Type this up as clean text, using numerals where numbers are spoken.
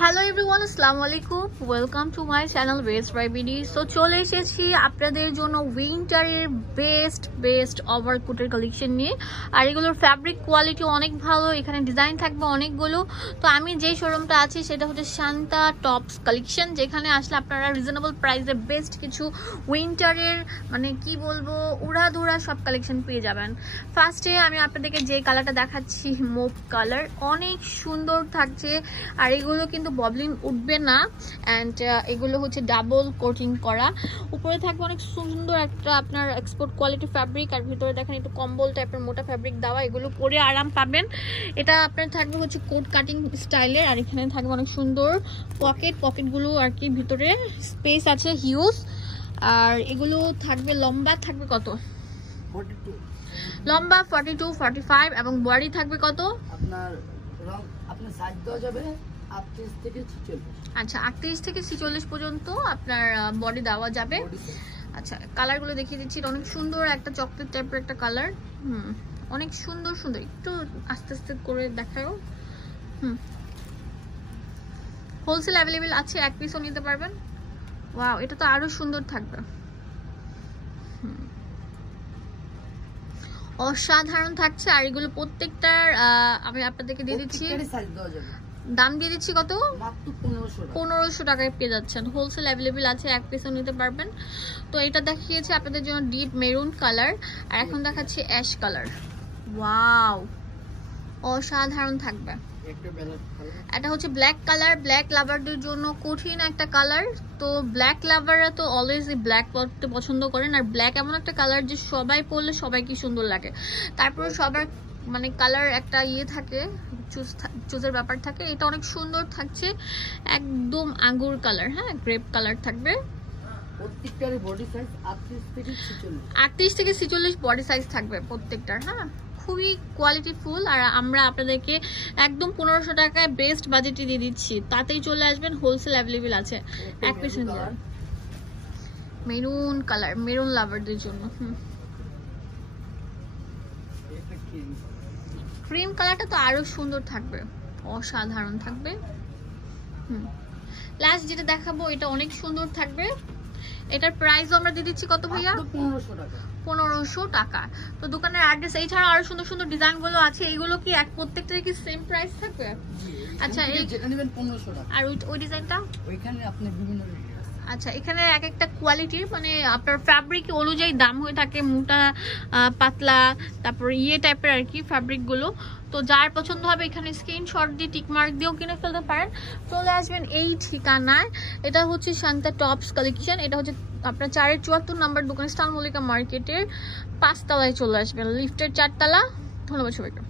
Hello everyone, আসসালামু আলাইকুম। Welcome to my channel Best Buy BD. So চলে এসেছি আপনাদের জন্য উইন্টারের বেস্ট ওভারকোটের কালেকশন নিয়ে। আর এগুলোর ফ্যাব্রিক কোয়ালিটি অনেক ভালো, এখানে ডিজাইন থাকবে অনেকগুলো। তো আমি যেই শোরুমটা আছি সেটা হচ্ছে শান্তা টপস কালেকশন, যেখানে আসলে আপনারা রিজনেবল প্রাইসে বেস্ট কিছু উইন্টারের মানে কি বলবো উড়াধুরা সব কালেকশন পেয়ে যাবেন। ফার্স্টে আমি আপনাদেরকে যে কালারটা দেখাচ্ছি মুভ কালার, অনেক সুন্দর থাকছে। আর এগুলো কিন্তু ববলিন উঠবে না, অ্যান্ড এগুলো হচ্ছে ডাবল কোটিং করা। উপরে থাকবে অনেক সুন্দর একটা আপনার এক্সপোর্ট কোয়ালিটি ফ্যাব্রিক, আর ভিতরে দেখেন একটু কম্বল টাইপের মোটা ফ্যাব্রিক দেওয়া। এগুলো পরে আরাম পাবেন। এটা আপনার থাকবে হচ্ছে কোট কাটিং স্টাইলের, আর এখানে থাকবে অনেক সুন্দর পকেটগুলো আর কি, ভিতরে স্পেস আছে হিউজ। আর এগুলো থাকবে লম্বা থাকবে কত? 42 লম্বা 42, 45 এবং বডি থাকবে কত? আপনার সাইজ দেওয়া যাবে 38 থেকে 46। আচ্ছা, 38 থেকে 46 পর্যন্ত আপনার বডি দেওয়া যাবে। আচ্ছা, কালারগুলো দেখিয়ে দিচ্ছি। অনেক সুন্দর একটা চকলেট টাইপের একটা কালার। অনেক সুন্দর একটু আস্তে আস্তে করে দেখাও। হোলসেল অ্যাভেলেবেল আছে, এক পিসও নিতে পারবেন। ওয়াও, এটা তো আরো সুন্দর থাকবে, অসাধারণ থাকছে। আর এগুলো প্রত্যেকটার আমি আপনাদেরকে দিয়ে দিচ্ছি, দাম দিয়ে দিচ্ছি কত? মাত্র 1500 টাকায় পেয়ে যাচ্ছেন। হোলসেল অ্যাভেলেবেল আছে, এক পিসও নিতে পারবেন। তো এটা দেখিয়েছে আপনাদের জন্য ডিপ মেরুন কালার, আর এখন দেখাচ্ছি অ্যাশ কালার। ওয়াও, অসাধারণ থাকবে। এটা হচ্ছে ব্ল্যাক কালার, ব্ল্যাক লাভারদের জন্য কঠিন একটা কালার। তো ব্ল্যাক লাভাররা তো অলওয়েজ ব্ল্যাক পরতে পছন্দ করেন, আর ব্ল্যাক এমন একটা কালার যে সবাই পরলে সবাইকে সুন্দর লাগে। তারপরে সবার মানে কালার একটা ইয়ে থাকে, চুজের ব্যাপার থাকে। এটা অনেক সুন্দর থাকছে, একদম আঙ্গুর কালার, হ্যাঁ গ্রেপ কালার থাকবে। প্রত্যেকটার বডি সাইজ 38 থেকে 46 বডি সাইজ থাকবে প্রত্যেকটার। হ্যাঁ, খুবই কোয়ালিটি ফুল। আর আমরা আপনাদেরকে একদম 1500 টাকায় বেস্ট বাজেটে দিয়ে দিচ্ছি, তাতেই চলে আসবেন। হোলসেল অ্যাভেলেবেল আছে, এক পিস নিয়ে যাবেন। মেরুন কালার, মেরুন লাভারদের জন্য। ক্রিম কালারটা তো আরো সুন্দর থাকবে, অসাধারণ থাকবে। লাস্ট যেটা দেখাবো এটা অনেক সুন্দর থাকবে। এটার প্রাইসও আমরা দিয়ে দিচ্ছি কত ভাইয়া? 1500 টাকা। তো দোকানের অ্যাড্রেস, এছাড়া আরো সুন্দর ডিজাইন গুলো আছে। এইগুলো কি প্রত্যেকটার কি সেম প্রাইস থাকবে? আচ্ছা, যেটা নেবেন 1500 টাকা। আর ওই ডিজাইনটা ওইখানে আপনি বিভিন্ন। আচ্ছা, এখানে এক একটা কোয়ালিটির মানে আপনার ফ্যাব্রিক অনুযায়ী দাম হয়ে থাকে, মোটা পাতলা তারপর ইয়ে টাইপের আর কি ফ্যাব্রিক গুলো। তো যার পছন্দ হবে এখানে স্ক্রিনশট দিয়ে টিকমার্ক দিয়েও কিনে ফেলতে পারেন। চলে আসবেন এই ঠিকানায়। এটা হচ্ছে শান্তা টপস কালেকশন। এটা হচ্ছে আপনার 474 নম্বর দোকান, স্টার মল্লিকা মার্কেটের 5 তলায় চলে আসবেন, লিফটের 4 তলা। ধন্যবাদ সবাইকে।